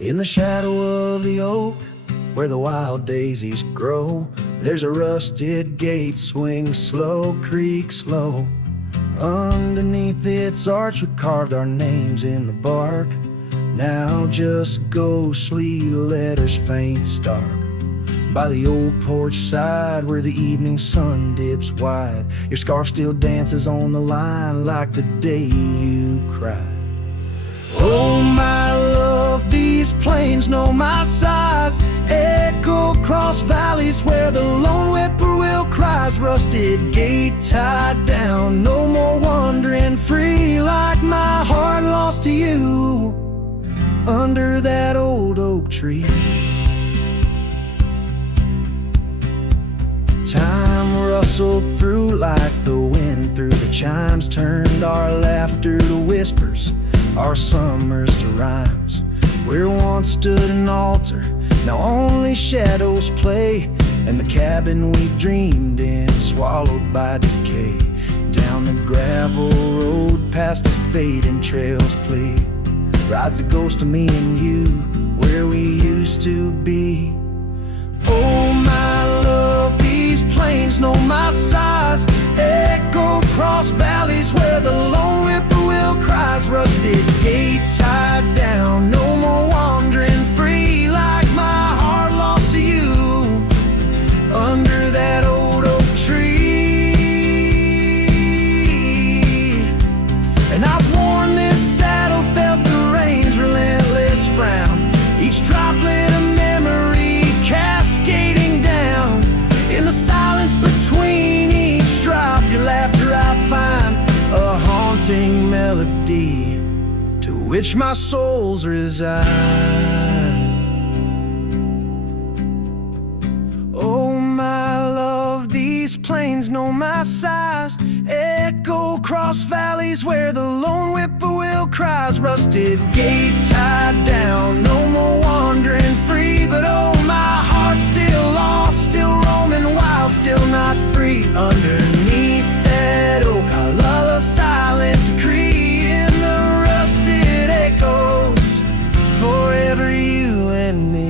In the shadow of the oak, where the wild daisies grow, there's a rusted gate, swings slow, creaks low. Underneath its arch we carved our names in the bark. Now just ghostly letters faint stark. By the old porch side where the evening sun dips wide, your scarf still dances on the line like the day you cried. Oh my love, these plains know my size, echo across valleys where the lone whippoorwill cries. Rusted gate tied down, no more wandering free, like my heart lost to you under that old oak tree. Time rustled through like the wind through the chimes, turned our laughter to whispers, our summers to rhymes. Where once stood an altar, now only shadows play, and the cabin we dreamed in swallowed by decay. Down the gravel road past the fading trails plead, rides the ghost of me and you, where we used to be. Oh my love, these plains know my size, echo across valleys where the lone whippoorwill cries. Rusted gate tied down, no more wandering free, like my heart lost to you under that old oak tree. And I've worn this saddle, felt the rain's relentless frown, each droplet a memory cascading down. In the silence between each drop, your laughter I find a haunting melody to which my soul's resigned. Oh my love, these plains know my size, echo across valleys where the lone whippoorwill cries. Rusted gate tied down, no more wandering free, but oh my heart's still lost, still roaming wild, still not free. Underneath that oak our love silent decree, in the rusted echoes forever you and me.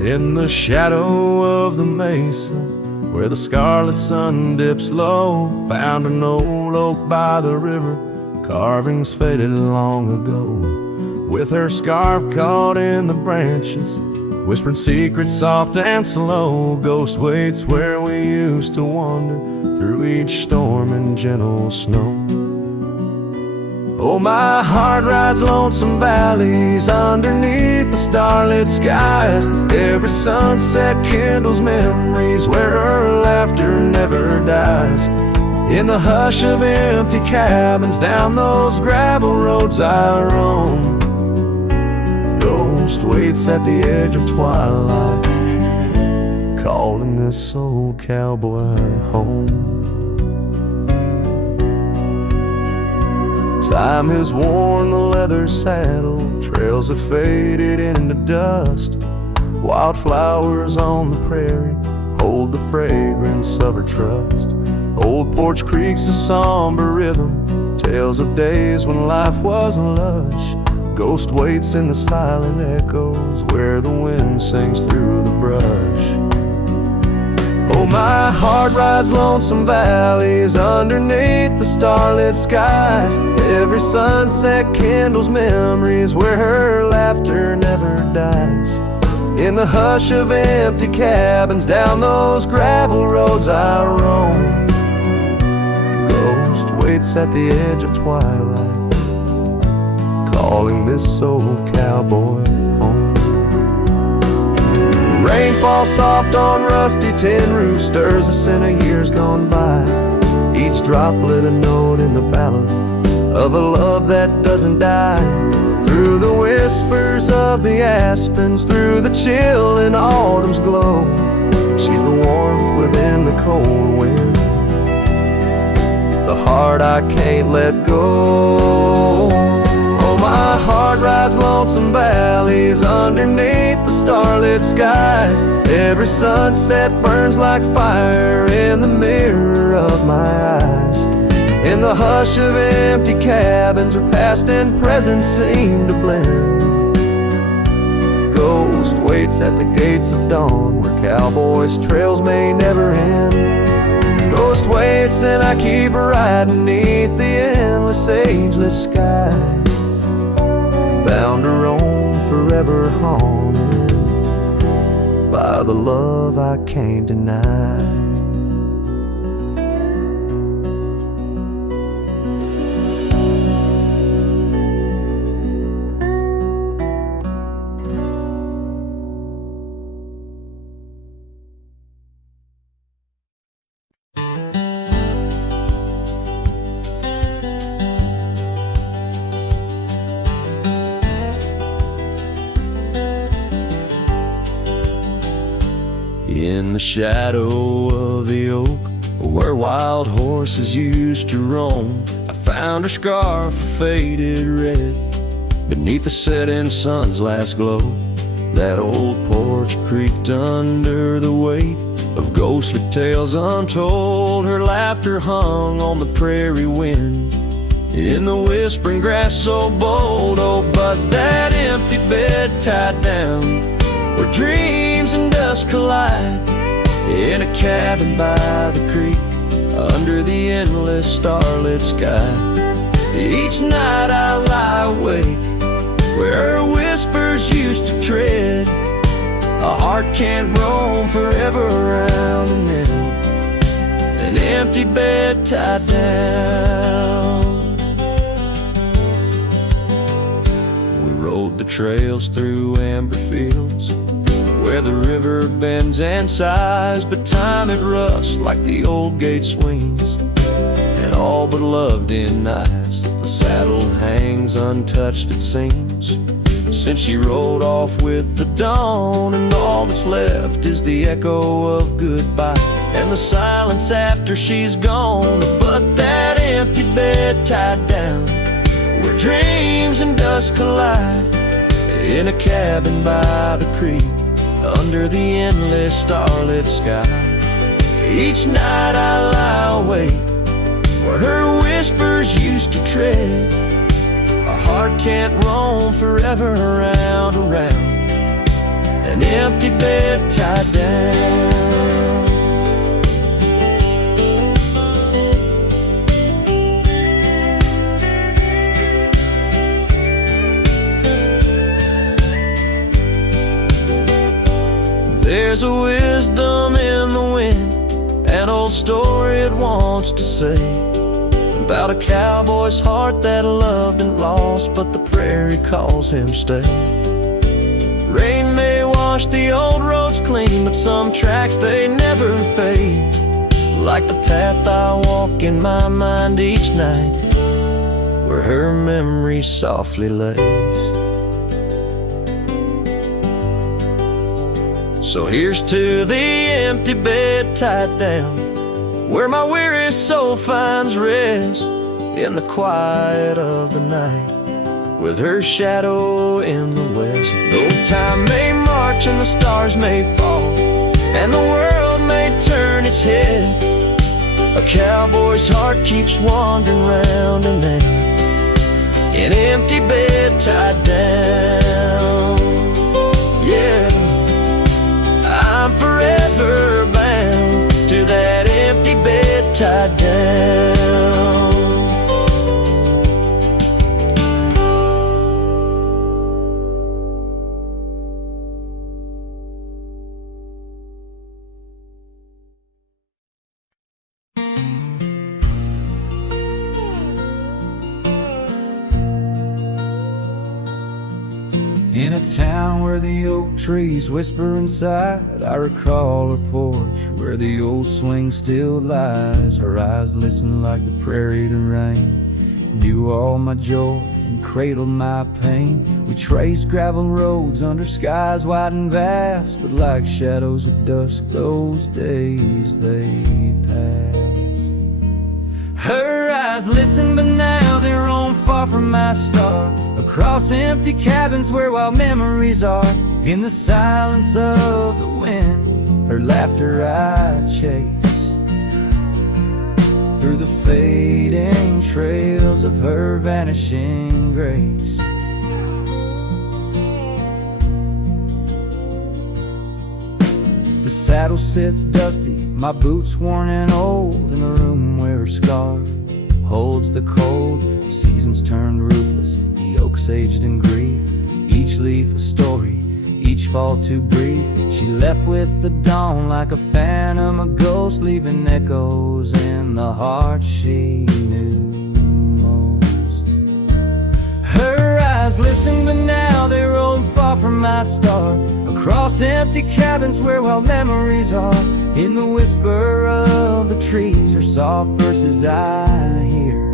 In the shadow of the mesa, where the scarlet sun dips low, found an old oak by the river, carvings faded long ago. With her scarf caught in the branches, whispering secrets soft and slow, ghost waits where we used to wander through each storm and gentle snow. Oh, my heart rides lonesome valleys underneath the starlit skies. Every sunset kindles memories where her laughter never dies. In the hush of empty cabins, down those gravel roads I roam, ghost waits at the edge of twilight, calling this old cowboy home. Time has worn the leather saddle, trails have faded into dust. Wildflowers on the prairie hold the fragrance of her trust. Old porch creaks a somber rhythm, tales of days when life was lush. Ghost waits in the silent echoes where the wind sings through the brush. Oh, my heart rides lonesome valleys underneath the starlit skies. Every sunset kindles memories where her laughter never dies. In the hush of empty cabins, down those gravel roads I roam, ghost waits at the edge of twilight, calling this old cowboy home. Rain falls soft on rusty tin roofs, stirs us in a years gone by. Each droplet a note in the ballad of a love that doesn't die. Through the whispers of the aspens, through the chill in autumn's glow, she's the warmth within the cold wind, the heart I can't let go. Oh, my heart rides lonesome valleys underneath the starlit skies. Every sunset burns like fire in the mirror of my eyes. In the hush of empty cabins where past and present seem to blend, ghost waits at the gates of dawn where cowboys' trails may never end. Ghost waits and I keep riding beneath the endless, ageless skies, bound to roam forever, haunted by the love I can't deny. In the shadow of the oak, where wild horses used to roam, I found her scarf faded red beneath the setting sun's last glow. That old porch creaked under the weight of ghostly tales untold. Her laughter hung on the prairie wind, in the whispering grass so bold. Oh, but that empty bed tied down where dreams and dust collide, in a cabin by the creek under the endless starlit sky. Each night I lie awake where her whispers used to tread. A heart can't roam forever around and in an empty bed tied down. We rode the trails through amber fields where the river bends and sighs, but time it rusts like the old gate swings, and all but love denies. The saddle hangs untouched, it seems, since she rode off with the dawn, and all that's left is the echo of goodbye and the silence after she's gone. But that empty bed tied down where dreams and dust collide, in a cabin by the creek under the endless starlit sky. Each night I lie awake where her whispers used to tread. A heart can't roam forever around an empty bed tied down. There's a wisdom in the wind, an old story it wants to say, about a cowboy's heart that loved and lost, but the prairie calls him stay. Rain may wash the old roads clean, but some tracks they never fade, like the path I walk in my mind each night, where her memory softly lays. So here's to the empty bed tied down, where my weary soul finds rest, in the quiet of the night, with her shadow in the west. Though time may march and the stars may fall, and the world may turn its head, a cowboy's heart keeps wandering round and round, an empty bed tied down. Yeah, I'm forever bound to that empty bed tied down. In a town where the oak trees whisper inside, I recall her porch where the old swing still lies. Her eyes listen like the prairie to rain, knew all my joy and cradled my pain. We traced gravel roads under skies wide and vast, but like shadows at dusk, those days they pass. Her eyes listen, but now they're roam far from my star, across empty cabins where wild memories are. In the silence of the wind, her laughter I chase, through the fading trails of her vanishing grace. The saddle sits dusty, my boots worn and old, in the room where her scarf holds the cold. The seasons turned ruthless, the oaks aged in grief, each leaf a story, each fall too brief. She left with the dawn like a phantom, a ghost, leaving echoes in the heart she knew most. Her eyes listen, but now they roam far from my star, across empty cabins where wild memories are. In the whisper of the trees, her soft verses I hear,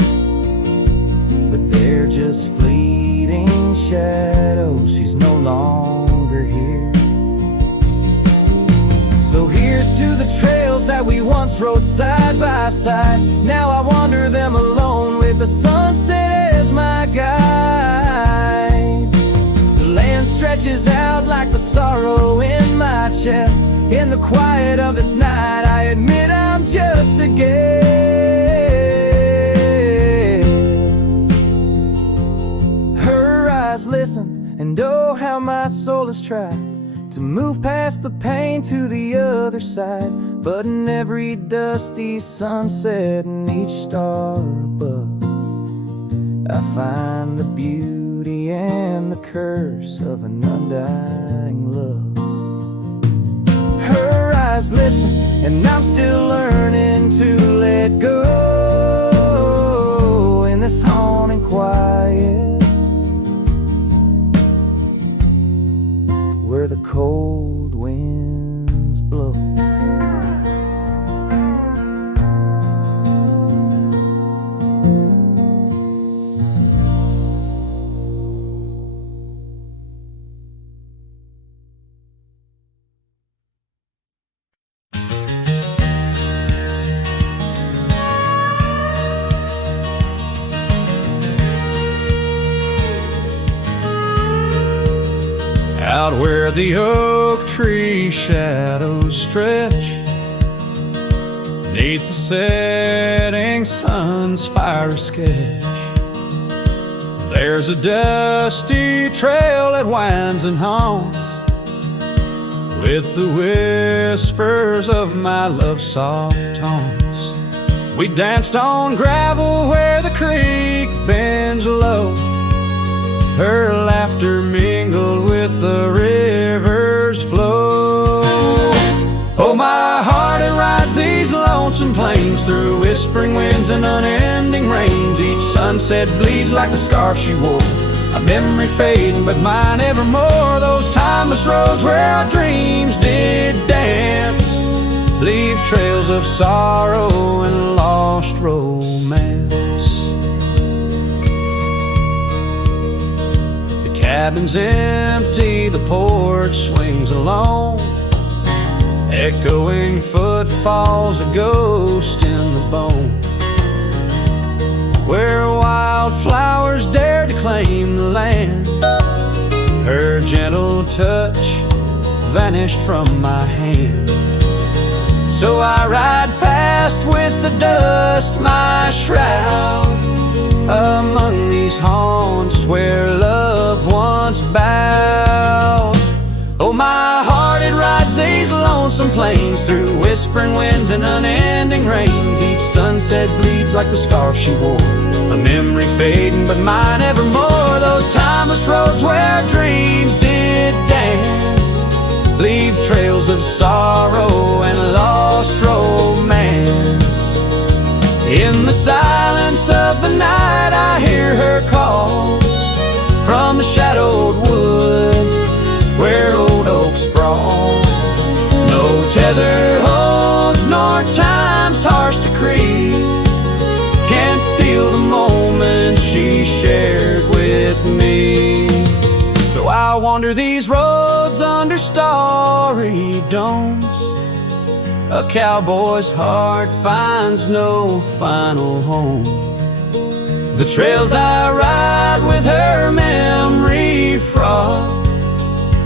but they're just fleeting shadows. She's no longer here. So here's to the trails that we once rode side by side. Now I wander them alone with the sunset as my guide. The land stretches out like the sorrow in my chest. In the quiet of this night, I admit I'm just a guest. Her eyes listen, and oh how my soul has tried to move past the pain to the other side. But in every dusty sunset and each star above, I find the beauty and the curse of an undying love. Her eyes listen, and I'm still learning to let go in this haunting quiet, where the cold winds blow. Out where the oak tree shadows stretch, neath the setting sun's fire sketch, there's a dusty trail that winds and haunts with the whispers of my love's soft taunts. We danced on gravel where the creek bends low, her laughter mingled with the river's flow. Oh, my heart, it rides these lonesome plains through whispering winds and unending rains. Each sunset bleeds like the scarf she wore, a memory fading, but mine evermore. Those timeless roads where our dreams did dance leave trails of sorrow and lost romance. Cabin's empty, the porch swings alone, echoing footfalls, a ghost in the bone, where wildflowers dare to claim the land. Her gentle touch vanished from my hand. So I ride past with the dust, my shroud, among these haunts where love once bowed. Oh, my heart, it rides these lonesome plains through whispering winds and unending rains. Each sunset bleeds like the scarf she wore, a memory fading, but mine evermore. Those timeless roads where our dreams did dance leave trails of sorrow and lost romance. In the silence of the night, I hear her call from the shadowed woods where old oaks sprawl. No tether holds nor time's harsh decree can steal the moment wander these roads under starry domes, a cowboy's heart finds no final home. The trails I ride with her memory fraught,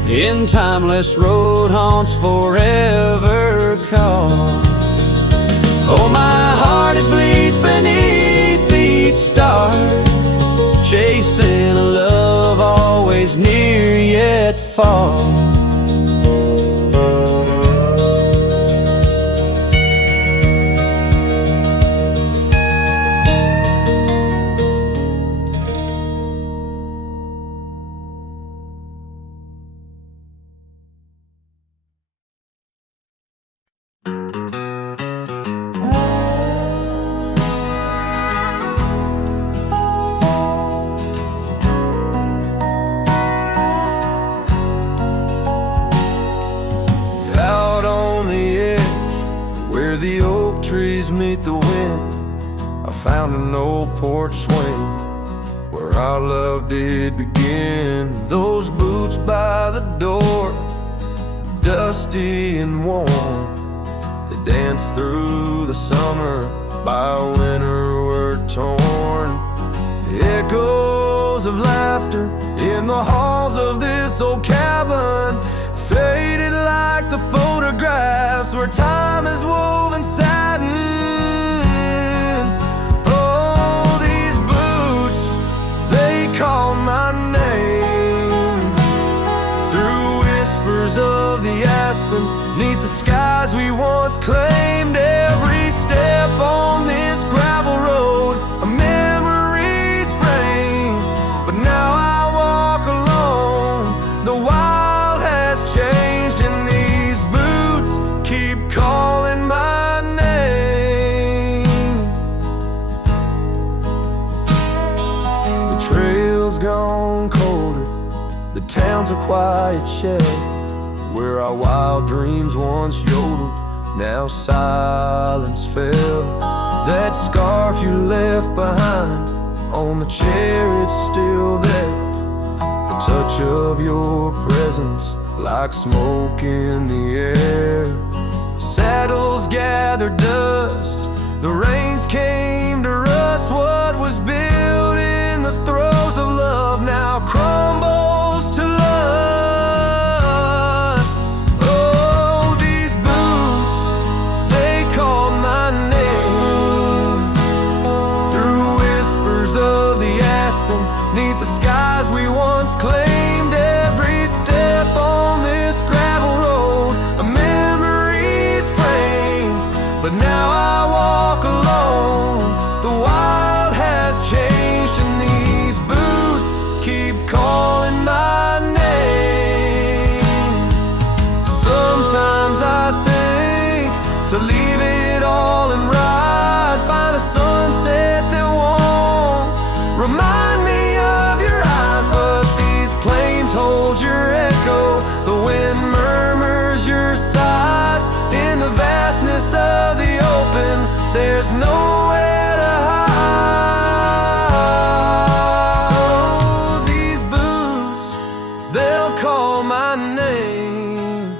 in timeless road haunts forever caught. Oh, my heart, it bleeds beneath each star, chasing a love always near yet far. Meet the wind, I found an old porch swing where our love did begin. Those boots by the door, dusty and warm, they danced through the summer, by winter were torn. The echoes of laughter in the halls of this old cabin faded like the photographs where time is woven satin. Call my name through whispers of the aspen, neath the skies we once claimed. Every step on this gravel road, a memory's frame. But now I walk alone, the wild has changed, and these boots keep calling my name. The trail's gone colder, the town's a quiet shell where our wild dreams once yodeled, now silence fell. That scarf you left behind on the chair, it's still there. The touch of your presence like smoke in the air. Saddles gather dust, the rains came to rust. What was built in the throes of love now crumbles to lust. Oh, these boots, they call my name through whispers of the aspen, neath the skies we once claimed. Every step on this gravel road, a memory's frame. But now I walk alone, the wild has changed, and these boots keep calling my name. Sometimes I think to leave it all and ride, find a sunset that won't remind me of your eyes. But these plains hold your echo, the wind murmurs your sighs. In the vastness of the open, there's nowhere to hide. So these boots, they'll call my name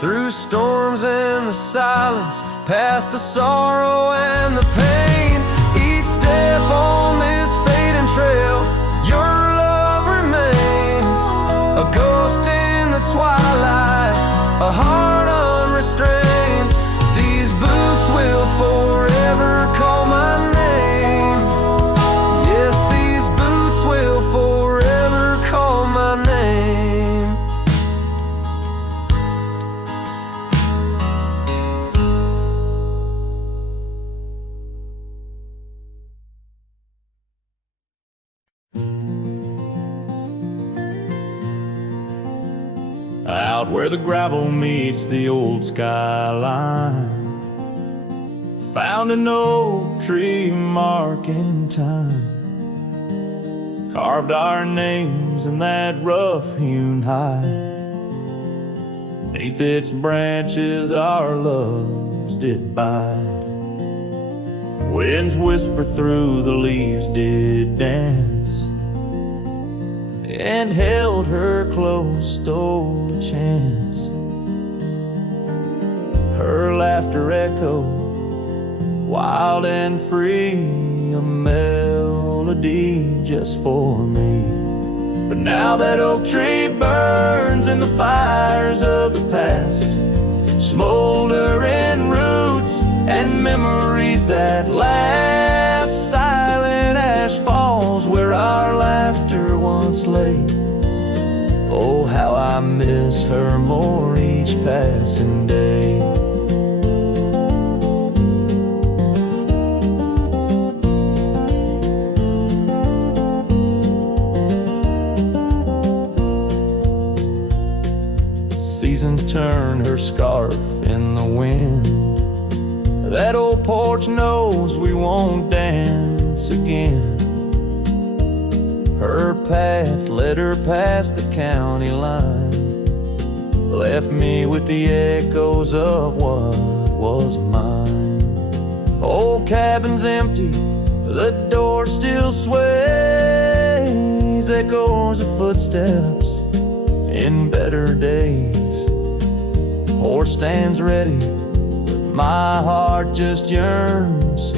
through storms and the silence, past the sorrow and the pain. Each step on this fading trail, your love remains a ghost in the twilight, a heart unrestrained. These boots will forever call my name. Yes, these boots will forever call my name. Out where the gravel meets the old skyline, found an oak tree mark in time, carved our names in that rough-hewn hide. Neath its branches our loves did bide. Winds whisper through the leaves did dance, and and held her close, stole a chance. Her laughter echoed, wild and free, a melody just for me. But now that oak tree burns in the fires of the past, smoldering roots and memories that last. Silent ash falls where our laughter once lay. Oh, how I miss her more each passing day. Season turned her scarf in the wind. That old porch knows we won't dance again. Her path led her past the county line, left me with the echoes of what was mine. Old cabin's empty, the door still sways, echoes of footsteps in better days. Horse stands ready, my heart just yearns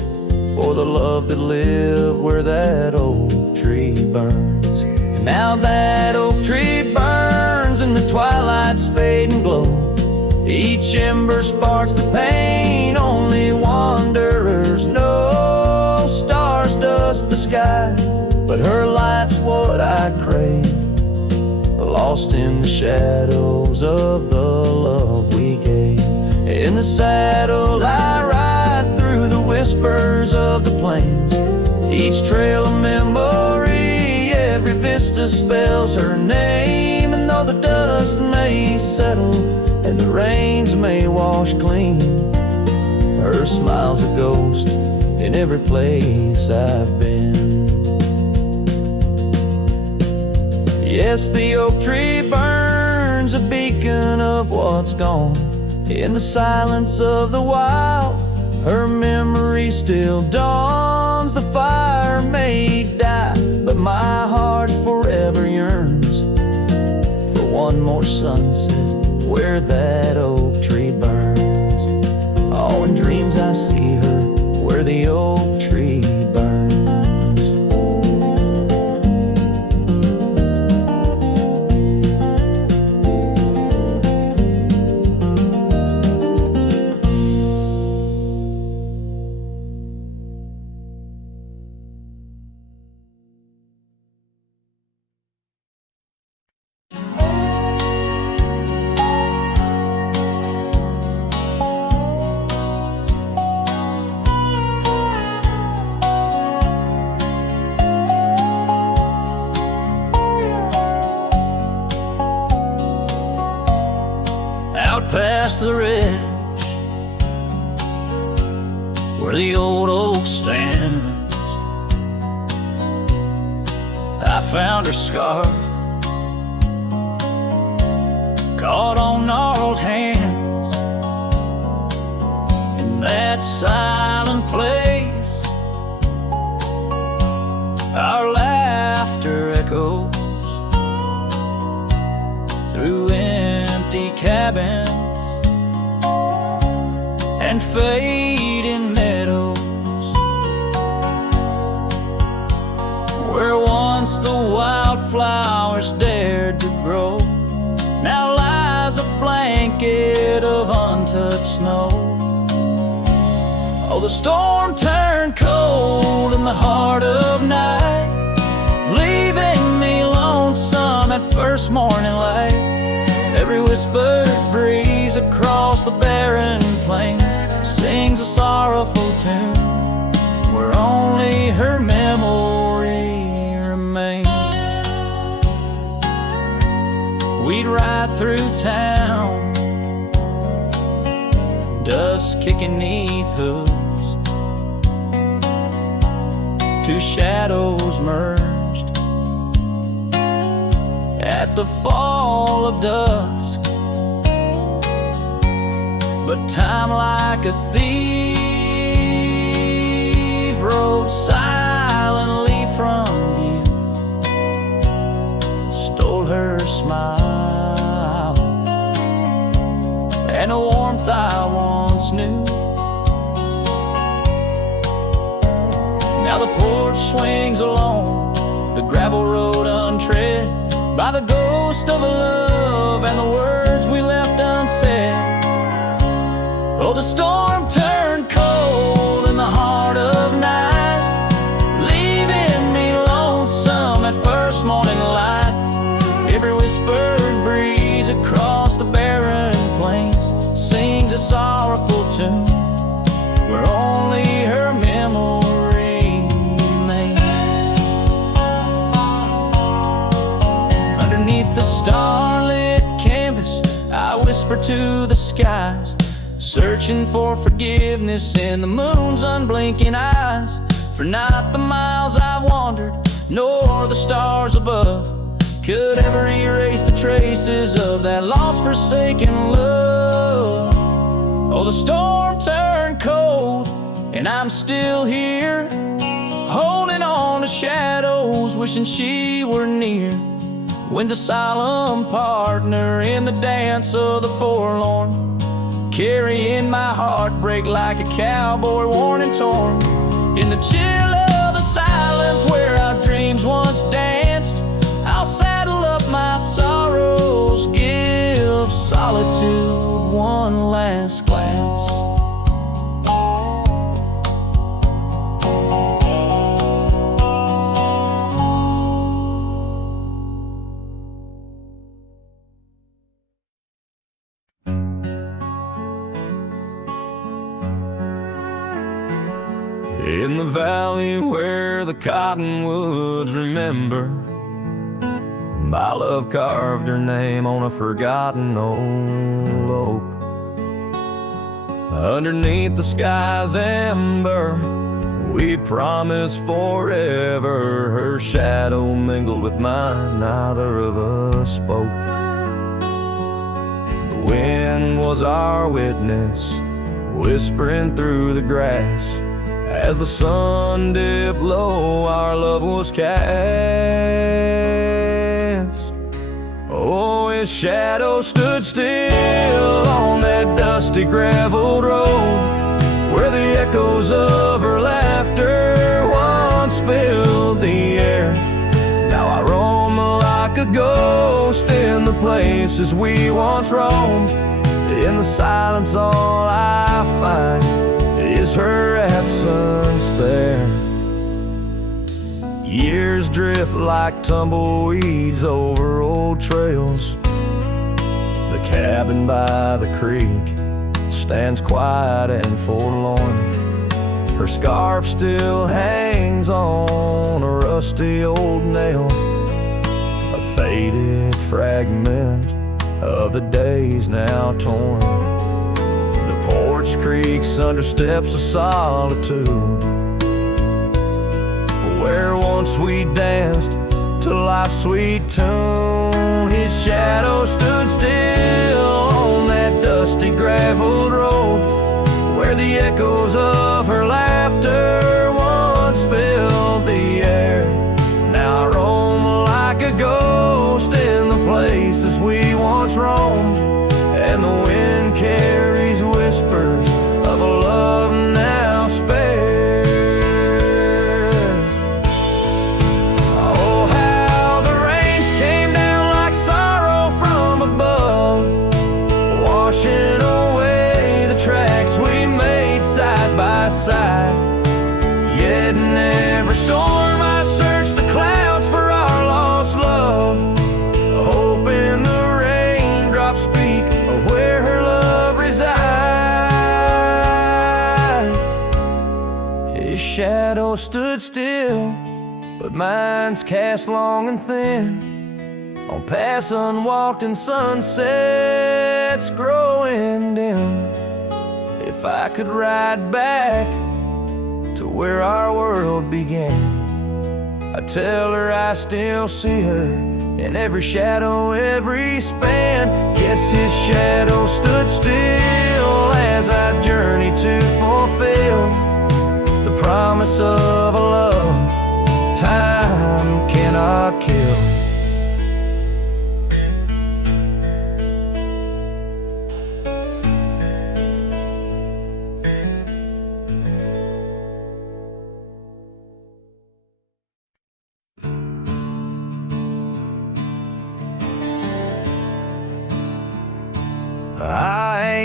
for the love that lived where that oak tree burns. And now that oak tree burns and the twilight's fading glow, each ember sparks the pain only wanderers know. Stars dust the sky, but her light's what I crave, lost in the shadows of the love we gave. In the saddle I ride through the whispers of the plains, each trail a memory, every vista spells her name. And though the dust may settle and the rains may wash clean, her smile's a ghost in every place I've been. Yes, the oak tree burns, a beacon of what's gone. In the silence of the wild, her memory still dawns. The fire may die, but my heart forever yearns for one more sunset where that oak tree burns. Oh, in dreams I see her where the oak tree burns. Past the ridge where the old oak stands, I found her scarf caught on gnarled hands. In that silent place, our laughter echoes through empty cabins and fading meadows, where once the wildflowers dared to grow, now lies a blanket of untouched snow. Oh, the storm turned cold in the heart of night, leaving me lonesome at first morning light. Every whispered breeze across the barren plains sings a sorrowful tune where only her memory remains. We'd ride through town, dust kicking 'neath hooves, two shadows merged at the fall of dusk. But time like a thief rode silently from view, torch swings along the gravel road untread by the ghost of a love and the words we left unsaid. Oh, the storm turned cold in the heart of night, leaving me lonesome at first morning light. Every whispered breeze across the barren plains sings a sorrowful tune where only her memory remains. Underneath the starlit canvas, I whisper to the skies, searching for forgiveness in the moon's unblinking eyes. For not the miles I've wandered, nor the stars above could ever erase the traces of that lost, forsaken love. Oh, the storm turned cold, and I'm still here, holding on to shadows, wishing she were near. Wind's a solemn partner in the dance of the forlorn, carrying my heartbreak like a cowboy worn and torn. In the chill of the silence where our dreams once danced, I'll saddle up my sorrows, give solitude one last glance. In the valley where the cottonwoods remember, my love carved her name on a forgotten old oak. Underneath the sky's ember, we promised forever. Her shadow mingled with mine, neither of us spoke. The wind was our witness, whispering through the grass. As the sun dipped low, our love was cast. Oh, his shadow stood still on that dusty graveled road, where the echoes of her laughter once filled the air. Now I roam like a ghost in the places we once roamed. In the silence all I find is her absence there. Years drift like tumbleweeds over old trails. The cabin by the creek stands quiet and forlorn. Her scarf still hangs on a rusty old nail, a faded fragment of the days now torn. The porch creaks under steps of solitude, where once we danced to life's sweet tune. His shadow stood still on that dusty graveled road, where the echoes of her laughter once filled the air. Now I roam like a ghost in the places we once roamed, and the wind carries whispers of a love now spared. Oh, how the rains came down like sorrow from above, washing away the tracks we made side by side. Yet in every storm I searched the clouds for our lost love, hoping the raindrops speak of where her love resides. His shadow stood still, but mine's cast long and thin on paths unwalked and sunsets growing dim. If I could ride back to where our world began, I'd tell her I still see her in every shadow, every span. Yes, his shadow stood still as I journeyed to fulfill the promise of a love time cannot kill.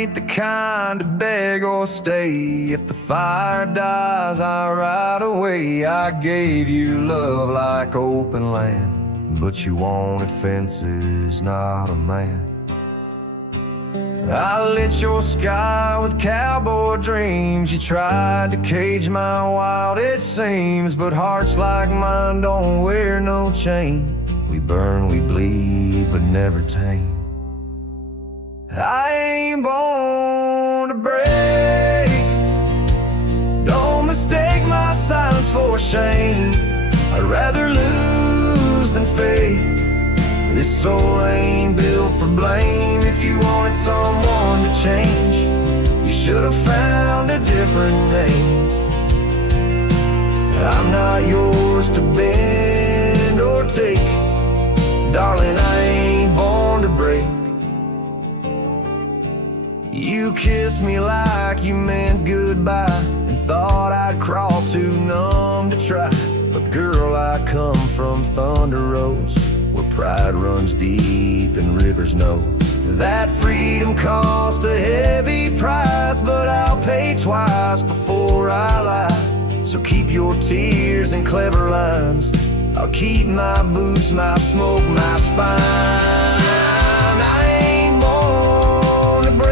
ain't the kind to beg or stay. If the fire dies, I ride away. I gave you love like open land, but you wanted fences, not a man. I lit your sky with cowboy dreams. You tried to cage my wild, it seems, but hearts like mine don't wear no chain. We burn, we bleed, but never tame. I ain't born to break. Don't mistake my silence for shame. I'd rather lose than fade. This soul ain't built for blame. If you wanted someone to change, you should have found a different name. I'm not yours to bend or take. Darling, I ain't born to break. You kissed me like you meant goodbye, and thought I'd crawl too numb to try. But girl, I come from Thunder Roads, where pride runs deep and rivers know that freedom cost a heavy price. But I'll pay twice before I lie. So keep your tears and clever lines. I'll keep my boots, my smoke, my spine. I ain't born to break.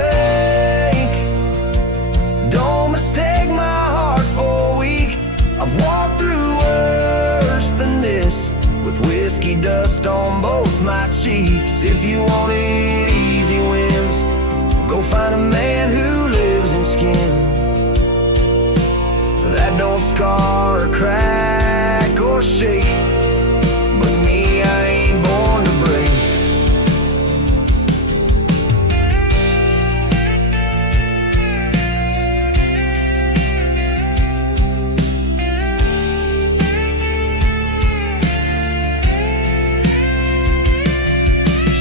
Don't mistake my heart for weak. I've walked through worse than this, with whiskey dust on both my cheeks. If you wanted easy wins, go find a man who lives in skin that don't scar or crack or shake. But me, I ain't born to break.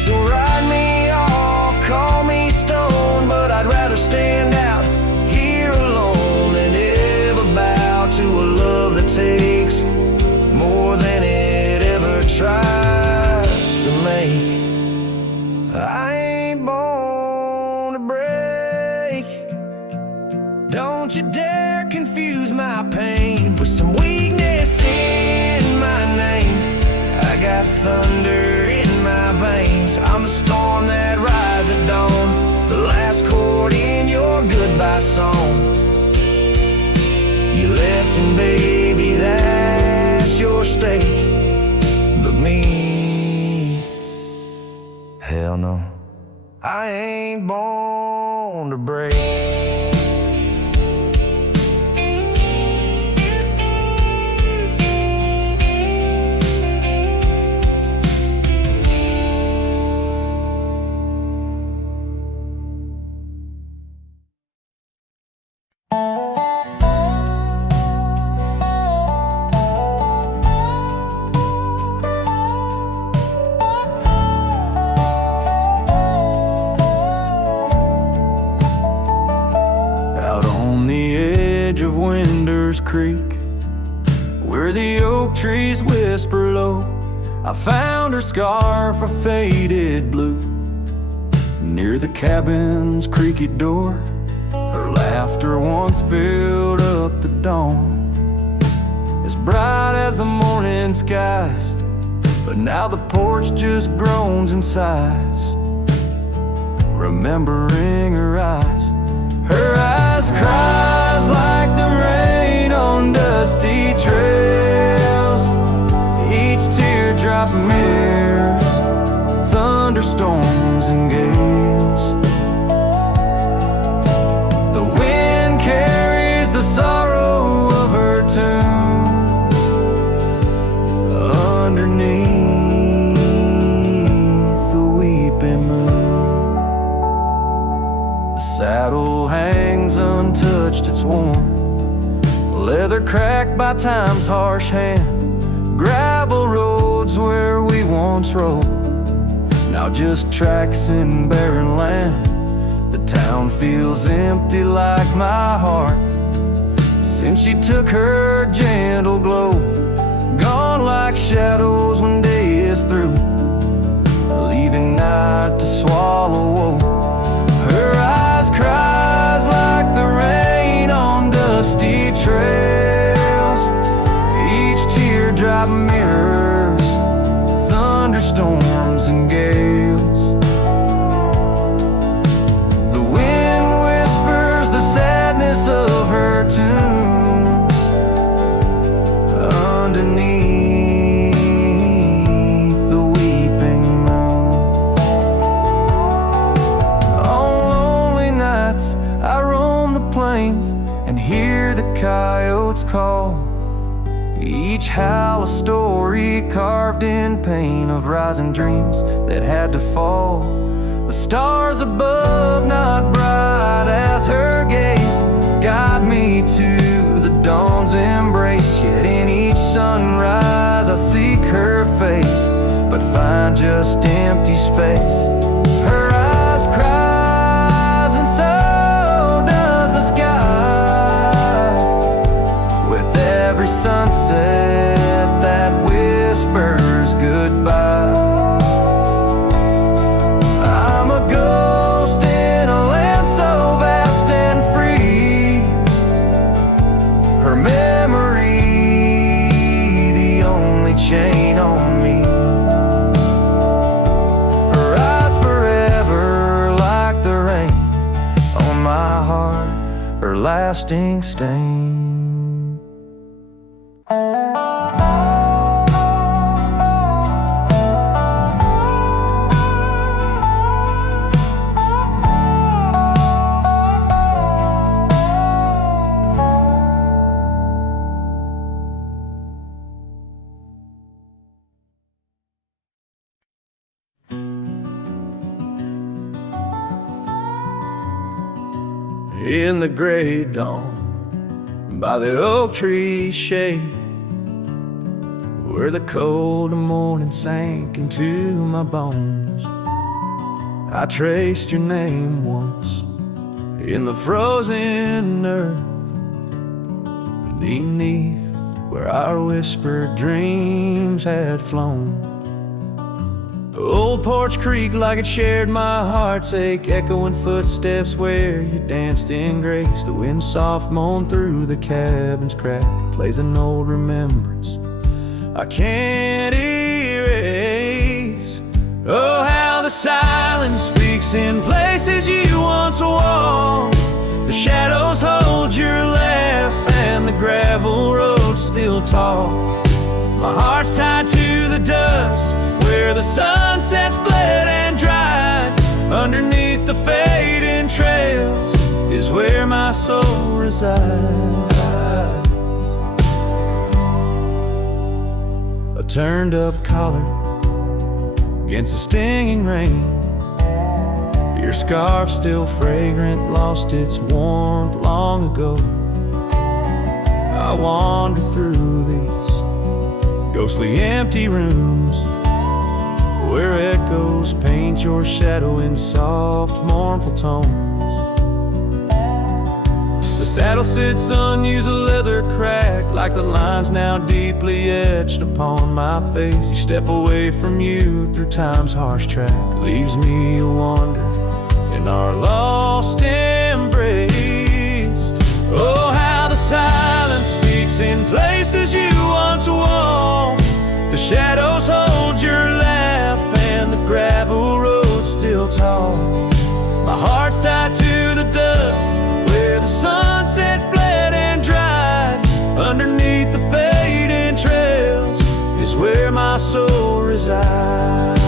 So ride me off, call me stone, but I'd rather stand out here alone than ever bow to a love that takes more than it ever tries to make. I ain't born to break. Don't you dare confuse my pain with some weakness in my name. I got thunder in my veins. I'm the storm that rises at dawn, the last chord in your goodbye song. You left, and baby, that's your stake. But me, hell no, I ain't born to break. Creek, where the oak trees whisper low, I found her scarf a faded blue. Near the cabin's creaky door, her laughter once filled up the dawn, as bright as the morning skies. But now the porch just groans in sighs, remembering her eyes cries like the rain on dusty trails. Each teardrop mirrors thunderstorms and gales. The wind carries the sorrow of her tunes underneath the weeping moon. The saddle hangs untouched, it's warm, leather cracked by time's harsh hand. Gravel roads where we once rode, now just tracks in barren land. The town feels empty like my heart since she took her gentle glow. Gone like shadows when day is through, leaving night to swallow woe. Her eyes cry teardrop mirrors thunderstorms and gales. The wind whispers the sadness of her tunes underneath the weeping moon. On lonely nights I roam the plains and hear the coyotes call. Each howl a story carved in pain of rising dreams that had to fall. The stars above not bright as her gaze guide me to the dawn's embrace. Yet in each sunrise I seek her face, but find just empty space. Her eyes cries and so does the sky, with every sunset that whispers goodbye. I'm a ghost in a land so vast and free, her memory the only chain on me. Her eyes forever like the rain on my heart, her lasting stain. In the gray dawn, by the oak tree shade, where the cold morning sank into my bones, I traced your name once in the frozen earth, beneath where our whispered dreams had flown. Old Porch Creek like it shared my heart's ache, echoing footsteps where you danced in grace. The wind soft moaned through the cabin's crack, plays an old remembrance I can't erase. Oh, how the silence speaks in places you once walked. The shadows hold your laugh and the gravel road still talk. My heart's tied to the dust where the sunsets bled and dried. Underneath the fading trails is where my soul resides. A turned up collar against the stinging rain, your scarf still fragrant, lost its warmth long ago. I wander through these ghostly empty rooms where echoes paint your shadow in soft, mournful tones. The saddle sits unused, the leather cracked, like the lines now deeply etched upon my face. You step away from you through time's harsh track, leaves me a wander in our lost embrace. Oh, how the silence speaks in places you once walked. The shadows hold your laugh and the gravel road still tall. My heart's tied to the dust where the sunsets bled and dried. Underneath the fading trails is where my soul resides.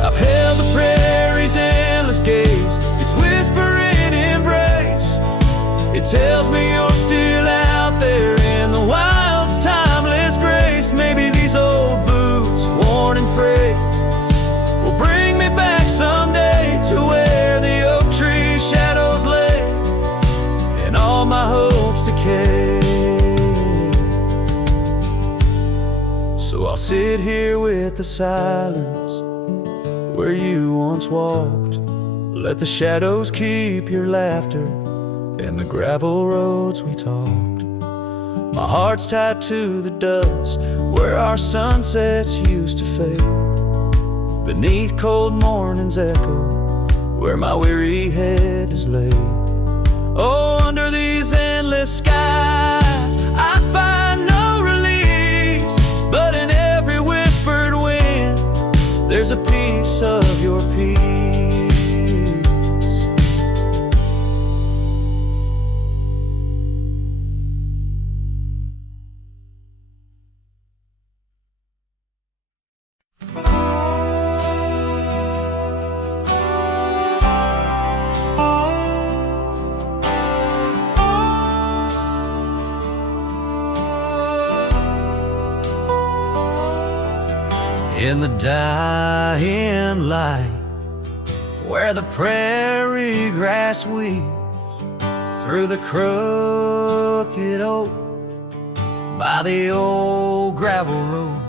I've held the prairie's endless gaze, its whispering embrace. It tells me you're still out there in the wild's timeless grace. Maybe these old boots, worn and frayed, will bring me back someday to where the oak tree shadows lay and all my hopes decay. So I'll sit here with the silence where you once walked. Let the shadows keep your laughter and the gravel roads we talked. My heart's tied to the dust where our sunsets used to fade. Beneath cold morning's echo where my weary head is laid. Oh, under these endless skies. I find no release, but in every whispered wind, there's a piece of your peace. In the dying light, where the prairie grass weaves through the crooked oak by the old gravel road,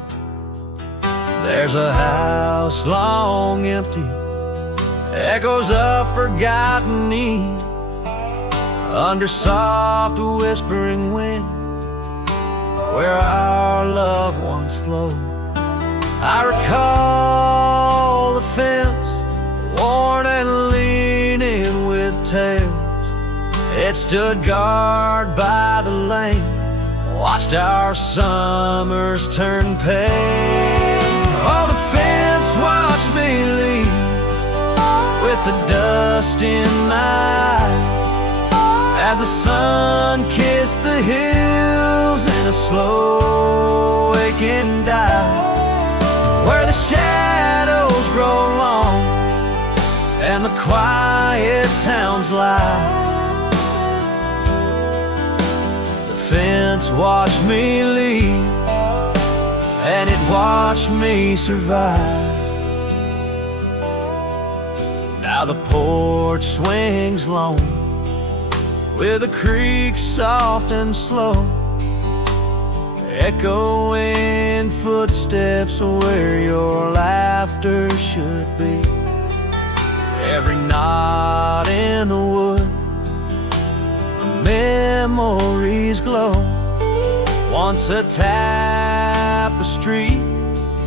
there's a house long empty, echoes of forgotten eve under soft whispering wind, where our loved ones flow. I recall the fence, worn and leaning with tails. It stood guard by the lane, watched our summers turn pale. Oh, the fence watched me leave with the dust in my eyes as the sun kissed the hills in a slow waking dive, where the shadows grow long and the quiet towns lie. The fence watched me leave, and it watched me survive. Now the porch swings lone, with the creek soft and slow, echoing footsteps where your laughter should be. Every knot in the wood, memories glow. Once a tapestry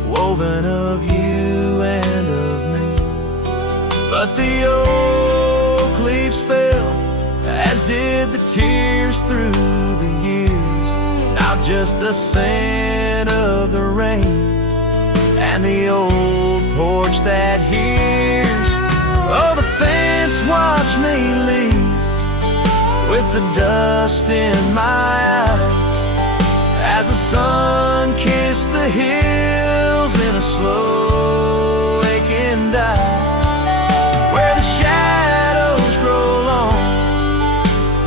woven of you and of me. But the oak leaves fell, as did the tears through the years. Now just the scent of the rain and the old porch that hears. Oh, the fence watched me leave with the dust in my eyes as the sun kissed the hills in a slow waking dive, where the shadows grow long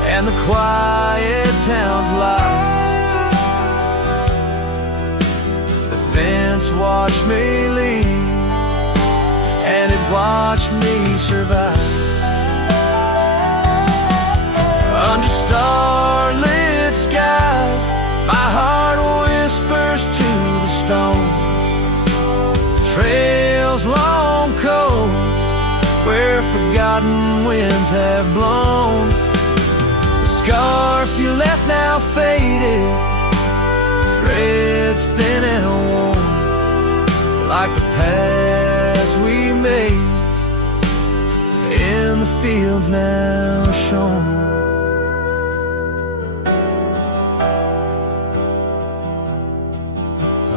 and the quiet towns lie. The fence watched me leave, and it watched me survive. Under starlit skies, my heart whispers to the stones. Trails long cold, where forgotten winds have blown. The scarf you left now faded, threads thin and worn, like the paths we made in the fields now shorn.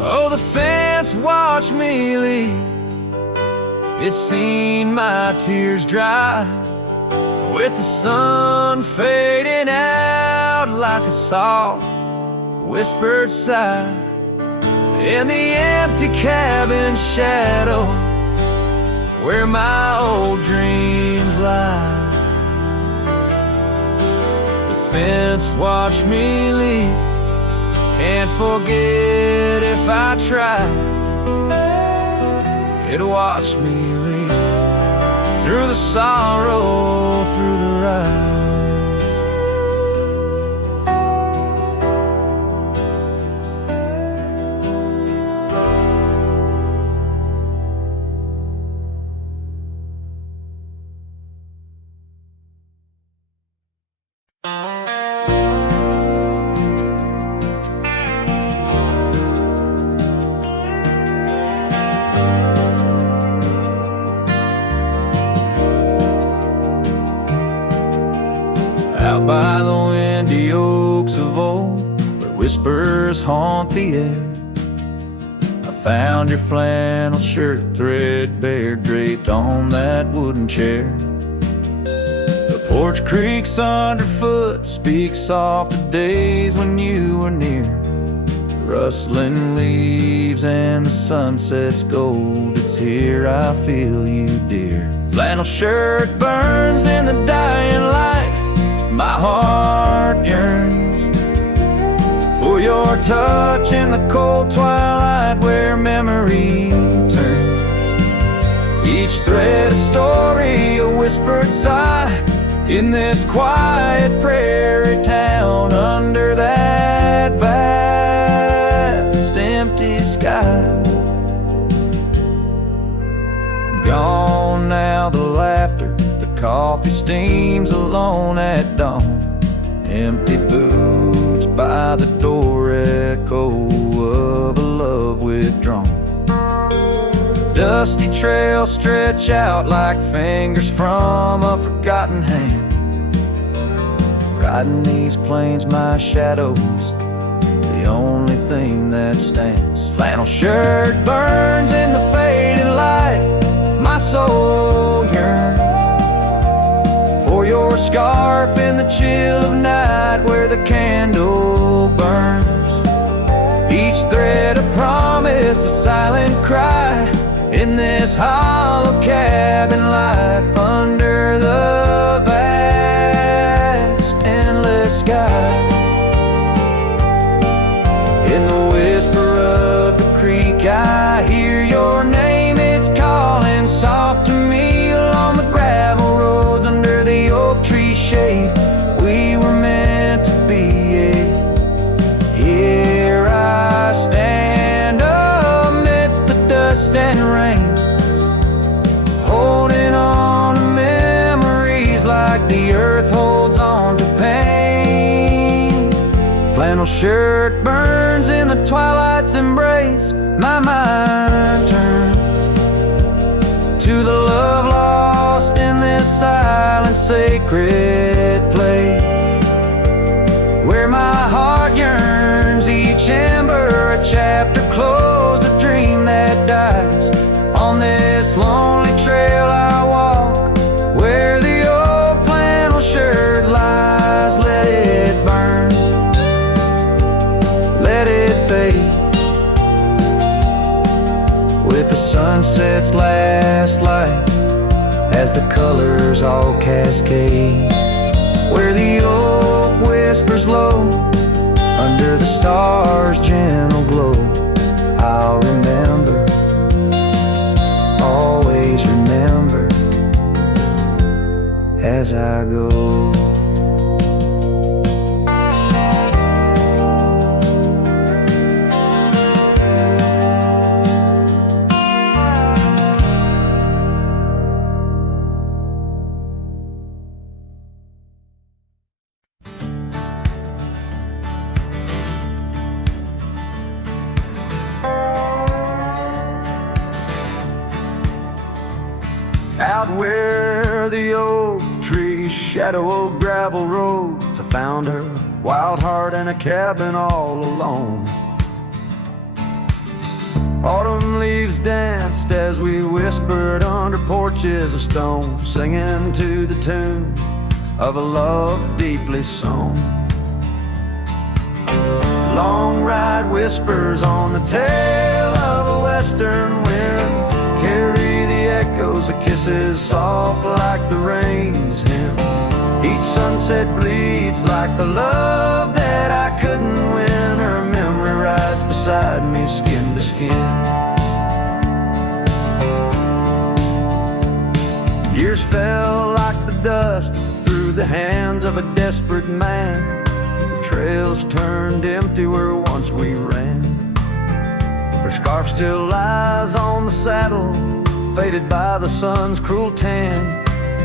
Oh, the fence watched me leave. It's seen my tears dry, with the sun fading out like a soft whispered sigh in the empty cabin shadow where my old dreams lie. The fence watched me leave, can't forget if I try. It watched me leave through the sorrow, through the ride. whispers haunt the air. I found your flannel shirt threadbare draped on that wooden chair. The porch creaks underfoot, speaks soft of days when you were near. Rustling leaves and the sunset's gold, it's here I feel you, dear. Flannel shirt burns in the dying light, my heart yearns for your touch in the cold twilight where memory turns. Each thread a story, a whispered sigh, in this quiet prairie town under that vast empty sky. Gone now the laughter, the coffee steams alone at dawn. Empty boots by the door, echo of a love withdrawn. Dusty trails stretch out like fingers from a forgotten hand. Riding these plains, my shadow's the only thing that stands. Flannel shirt burns in the fading light, my soul yearns for your scarf in the chill of night where the candle burns. Each thread a promise, a silent cry, in this hollow cabin life under the vast endless sky. In the whisper of the creek I hear your name, it's calling soft to me along the gravel roads under the oak tree shade. We were meant to be. Here I stand amidst the dust and rain, holding on to memories like the earth holds on to pain. Flannel shirt burns in the twilight's embrace, my mind turns to the love lost in this silent sacred place, where my heart yearns, each ember a chapter closed, a dream that dies. On this lonely trail I walk, where the old flannel shirt lies. Let it burn, let it fade with the sunset's last light as the colors all cascade, where the oak whispers low under the stars' gentle glow. I'll remember, always remember as I go. Out where the oak trees shadow old gravel roads, I found her, wild heart in a cabin all alone. Autumn leaves danced as we whispered under porches of stone, singing to the tune of a love deeply sown. Long ride whispers on the tail of a western wind carry the echoes of kisses soft like the rain's hymn. Each sunset bleeds like the love that I couldn't win. Her memory rides beside me, skin to skin. Years fell like the dust through the hands of a desperate man. The trails turned empty where once we ran. Her scarf still lies on the saddle, faded by the sun's cruel tan,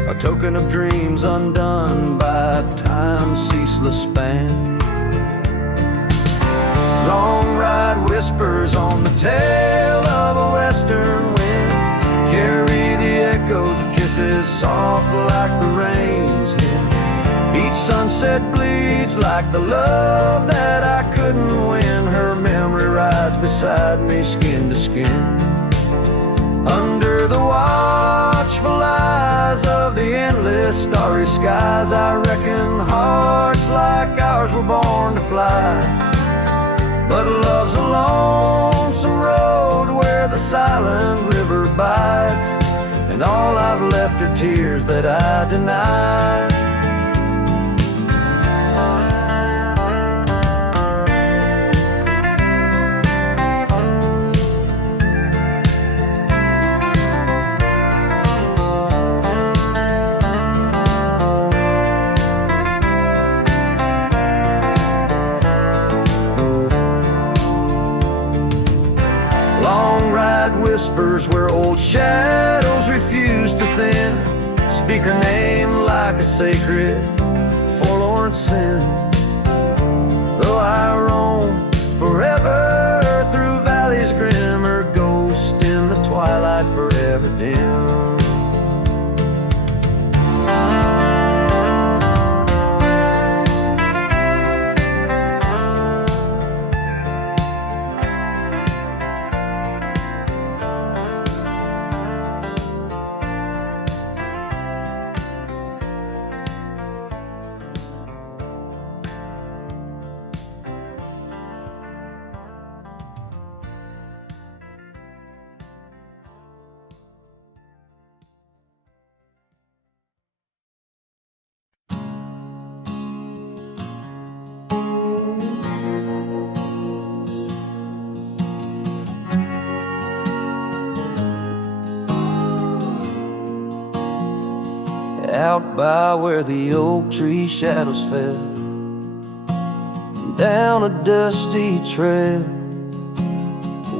a token of dreams undone by time's ceaseless span. Long ride whispers on the tail of a western wind carry the echoes of kisses soft like the rain's hymn. Each sunset bleeds like the love that I couldn't beside me, skin to skin. Under the watchful eyes of the endless starry skies, I reckon hearts like ours were born to fly. But love's a lonesome road where the silent river bites, and all I've left are tears that I deny. Whispers where old shadows refuse to thin, speak her name like a sacred forlorn sin. Though I roam forever through valleys grim, or ghost in the twilight forever dim. Out by where the oak tree shadows fell, down a dusty trail,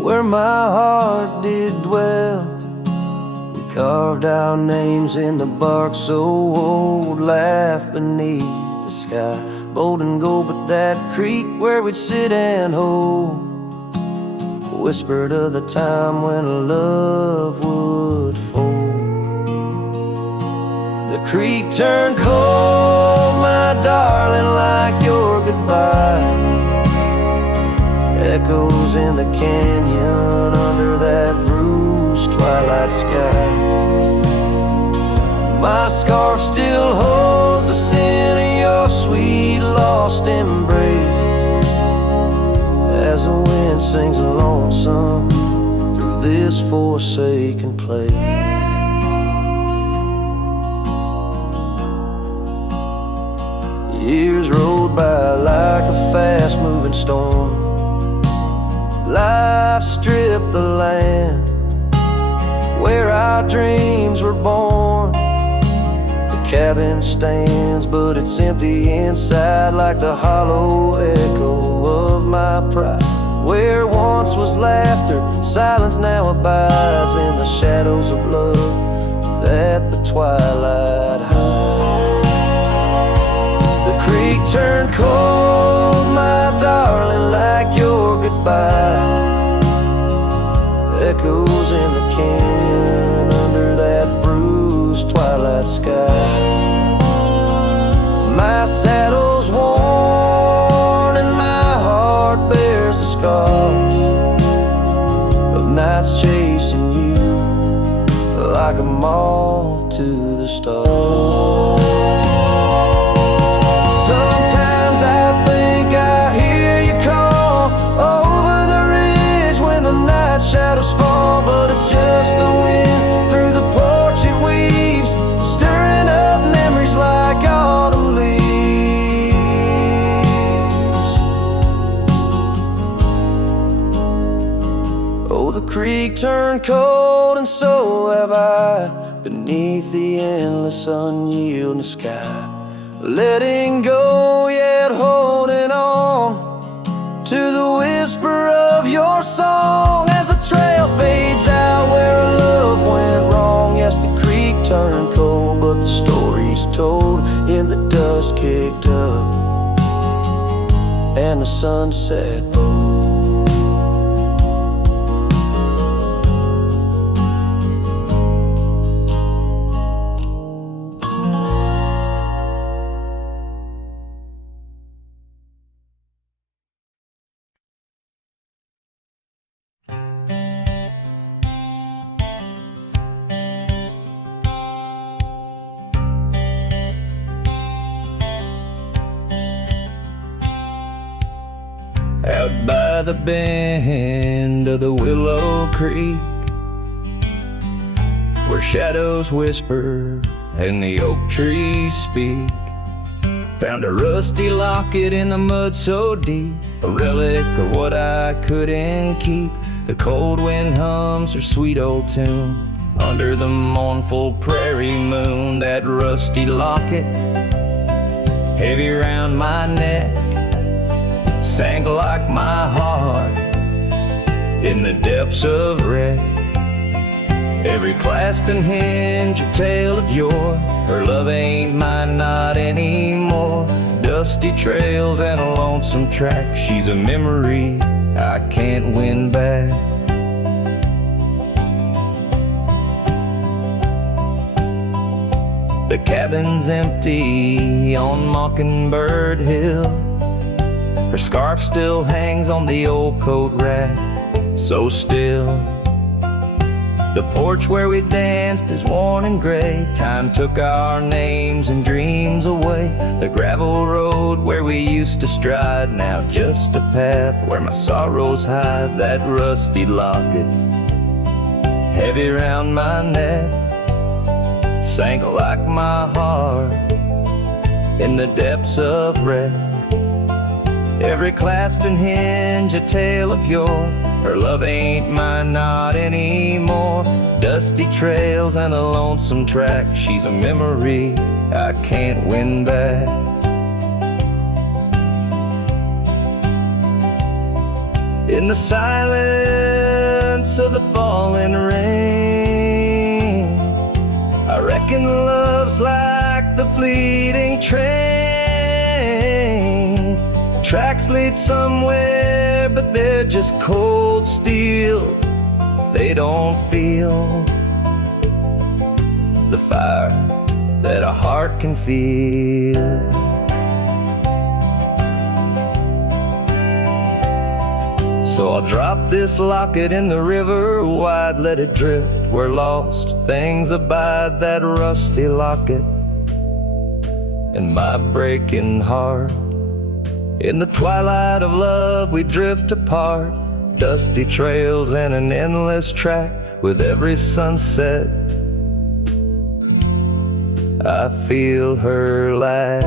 where my heart did dwell, we carved our names in the bark so old, laughed beneath the sky, bold and gold. But that creek where we'd sit and hold, whispered of the time when love would fold. The creek turned cold, my darling, like your goodbye. Echoes in the canyon under that bruised twilight sky. My scarf still holds the scent of your sweet lost embrace, as the wind sings a lonesome through this forsaken place. Years rolled by like a fast-moving storm. Life stripped the land where our dreams were born. The cabin stands, but it's empty inside, like the hollow echo of my pride. Where once was laughter, silence now abides in the shadows of love that the twilight hides. The creek turned cold, my darling, like your goodbye. Echoes in the canyon under that bruised twilight sky. My saddle's worn and my heart bears the scars of nights chasing you like a moth to the stars. Shadows fall, but it's just the wind through the porch it weaves, stirring up memories like autumn leaves. Oh, the creek turned cold, and so have I, beneath the endless unyielding sky. Letting go, yet holding on to the whisper of your song. Trail fades out where love went wrong. Yes, the creek turned cold, but the story's told in the dust kicked up and the sunset bold. out by the bend of the Willow Creek, where shadows whisper and the oak trees speak. Found a rusty locket in the mud so deep, a relic of what I couldn't keep. The cold wind hums her sweet old tune under the mournful prairie moon. That rusty locket, heavy round my neck, sank like my heart in the depths of wreck. Every clasp and hinge a tale of yore. Her love ain't mine, not anymore. Dusty trails and a lonesome track. She's a memory I can't win back. The cabin's empty on Mockingbird Hill. Her scarf still hangs on the old coat rack, so still. The porch where we danced is worn and gray. Time took our names and dreams away. The gravel road where we used to stride, now just a path where my sorrows hide. That rusty locket, heavy round my neck, sank like my heart in the depths of wreck. Every clasp and hinge a tale of yore. Her love ain't mine, not anymore. Dusty trails and a lonesome track. She's a memory I can't win back. In the silence of the falling rain, I reckon love's like the fleeting train. Tracks lead somewhere, but they're just cold steel. They don't feel the fire that a heart can feel. So I'll drop this locket in the river wide, let it drift where lost things abide. That rusty locket and my breaking heart. In the twilight of love we drift apart. Dusty trails and an endless track. With every sunset I feel her laugh.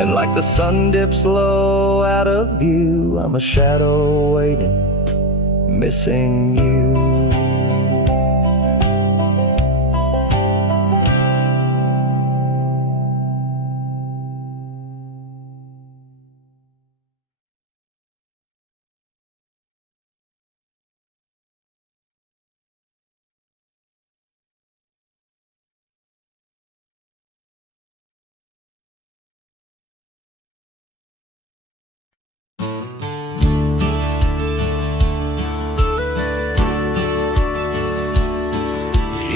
And like the sun dips low out of view, I'm a shadow waiting, missing you.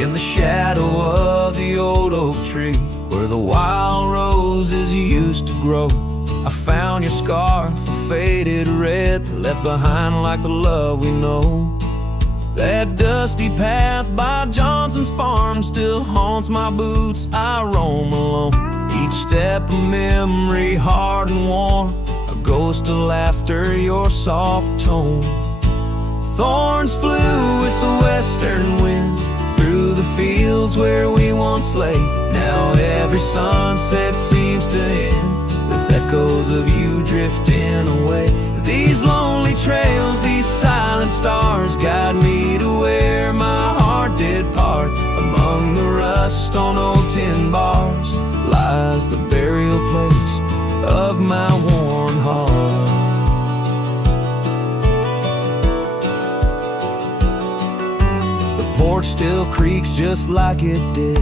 In the shadow of the old oak tree, where the wild roses used to grow, I found your scarf, a faded red, left behind like the love we know. That dusty path by Johnson's farm still haunts my boots. I roam alone, each step a memory, hard and warm, a ghost of laughter, your soft tone. Thorns flew with the western wind through the fields where we once lay. Now every sunset seems to end with echoes of you drifting away. These lonely trails, these silent stars, guide me to where my heart did part. Among the rust on old tin bars lies the burial place of my worn heart. Porch still creaks just like it did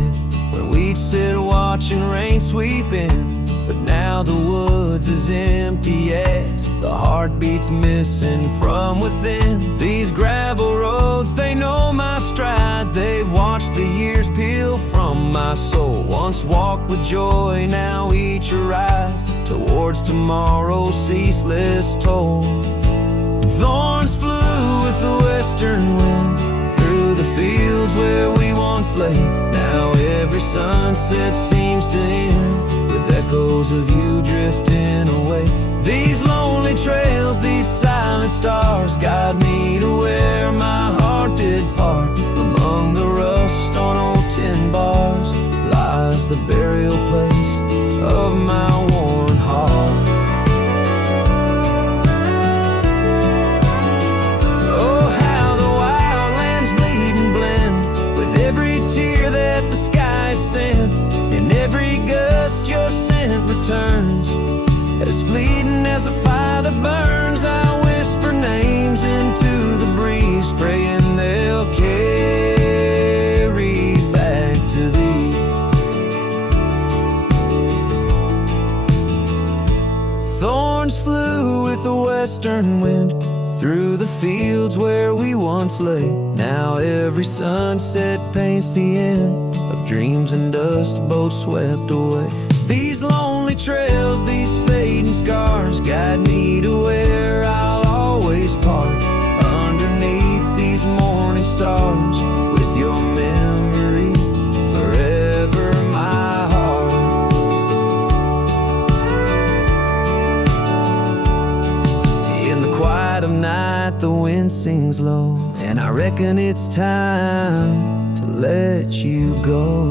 when we'd sit watching rain sweep in. But now the woods is empty as the heartbeat's missing from within. These gravel roads, they know my stride. They've watched the years peel from my soul. Once walked with joy, now each a ride towards tomorrow's ceaseless toll. Thorns flew with the western wind through the fields where we once lay. Now every sunset seems to end with echoes echoes of you drifting away. These lonely trails, these silent stars, guide me to where my heart did part. Among the rust on old tin bars lies the burial place of my worn heart. Oh, how the wildlands bleed and blend with every tear that the skies send. In every gust your scent returns, as fleeting as a fire that burns. I whisper names into the breeze, praying they'll carry back to thee. Thorns flew with the western wind through the fields where we once lay. Now every sunset paints the end of dreams and dust, both swept away. These lonely trails, these fading scars, guide me to where I'll always part. Underneath these morning stars, with your memory forever my heart. In the quiet of night the wind sings low, and I reckon it's time to let you go.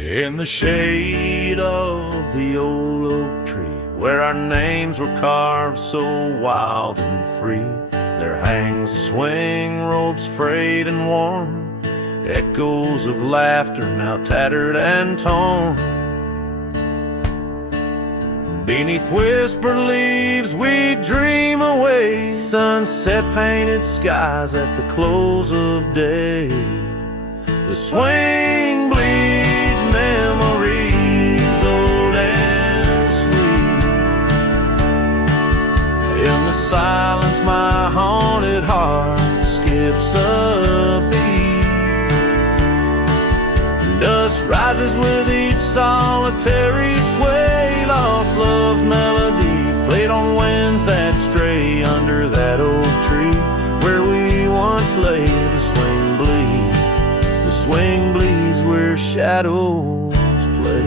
In the shade of the old oak tree, where our names were carved so wild and free, there hangs a swing, ropes frayed and worn, echoes of laughter now tattered and torn. Beneath whisper leaves we dream away, sunset painted skies at the close of day. The swing bleeds memories old and sweet. In the silence my haunted heart skips a beat. Dust rises with each solitary sway, lost love's melody played on winds that stray. Under that old tree where we once lay, the swing bleeds where shadows play.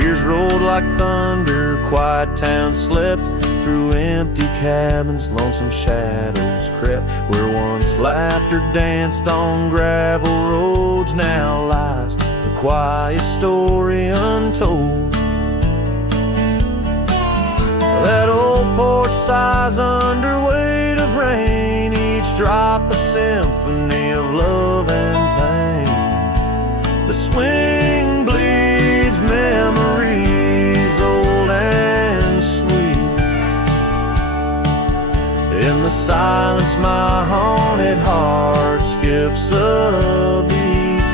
Years rolled like thunder, quiet towns slept through empty cabins, lonesome shadows crept where once laughter danced on gravel roads. Now lies the quiet story untold. That old porch sighs under weight of rain, each drop a symphony of love and pain. The swing bleeds memories old and sweet. In the silence my haunted heart skips a beat.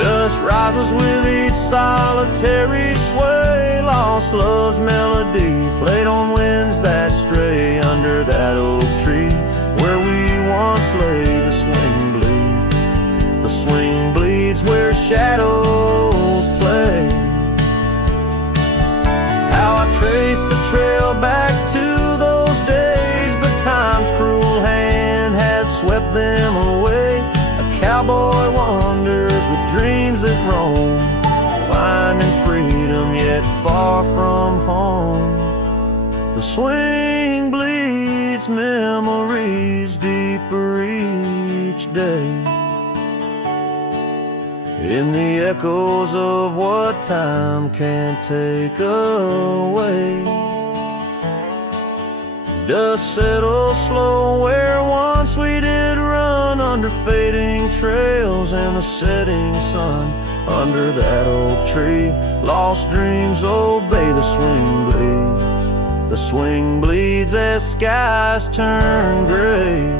Dust rises with each solitary sway, lost love's melody played on winds that stray. Under that oak tree where we once lay, the swing bleeds where shadows play. How I trace the trail back to those days, but time's cruel hand has swept them away. A cowboy wanders with dreams that roam, finding freedom yet far from home. The swing bleeds memories deeper each day. In the echoes of what time can't take away. Dust settles slow where once we did run, under fading trails and the setting sun. Under that oak tree, lost dreams obey the swing bleeds. The swing bleeds as skies turn gray.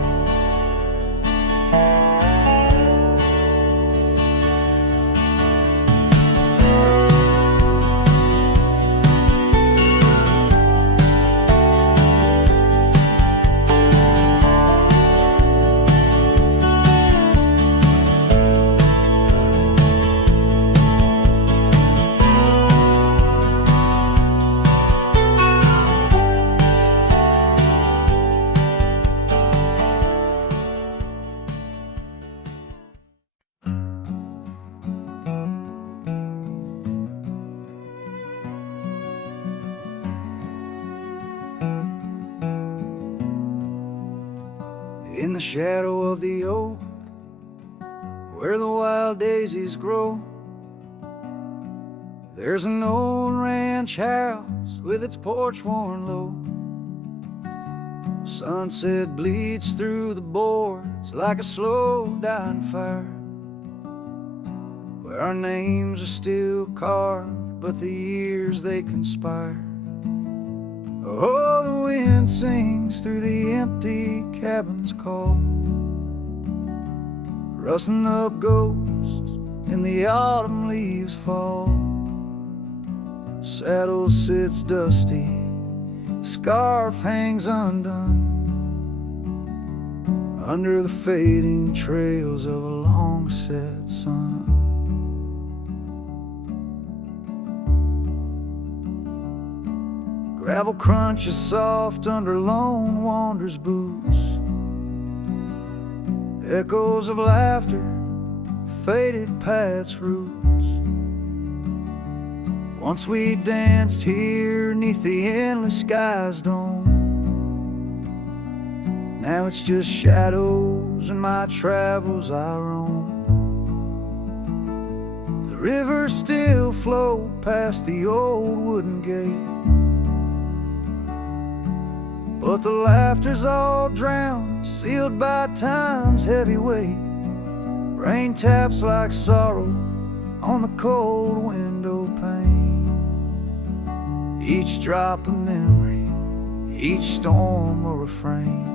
the shadow of the oak, where the wild daisies grow, there's an old ranch house with its porch worn low. Sunset bleeds through the boards like a slow dying fire, where our names are still carved, but the years they conspire. Oh, the wind sings through the empty cabin's call, rustling up ghosts in the autumn leaves fall. Saddle sits dusty, scarf hangs undone, under the fading trails of a long set sun. Gravel crunches soft under lone wanderer's boots, echoes of laughter faded past roots. Once we danced here neath the endless sky's dome, now it's just shadows in my travels I roam. The rivers still flow past the old wooden gate, but the laughter's all drowned, sealed by time's heavy weight. Rain taps like sorrow on the cold window pane, each drop a memory, each storm a refrain.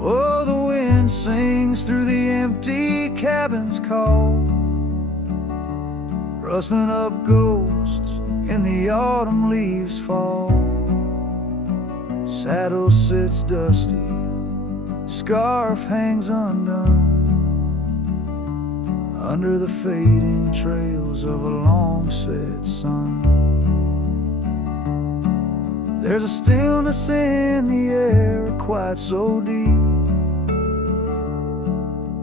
Oh, the wind sings through the empty cabin's call, rustling up ghosts in the autumn leaves fall. Saddle sits dusty, scarf hangs undone, under the fading trails of a long set sun. There's a stillness in the air, quite so deep,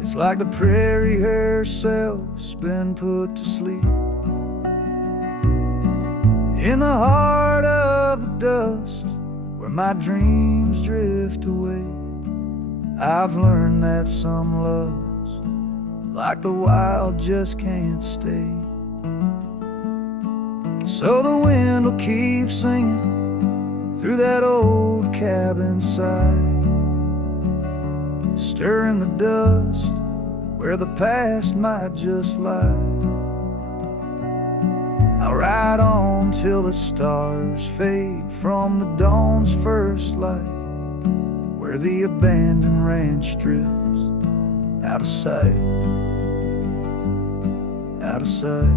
it's like the prairie herself's been put to sleep. In the heart of the dust, where my dreams drift away, I've learned that some loves, like the wild, just can't stay. So the wind will keep singing through that old cabin side, stirring the dust where the past might just lie. I'll ride on till the stars fade from the dawn's first light, where the abandoned ranch drifts out of sight, out of sight.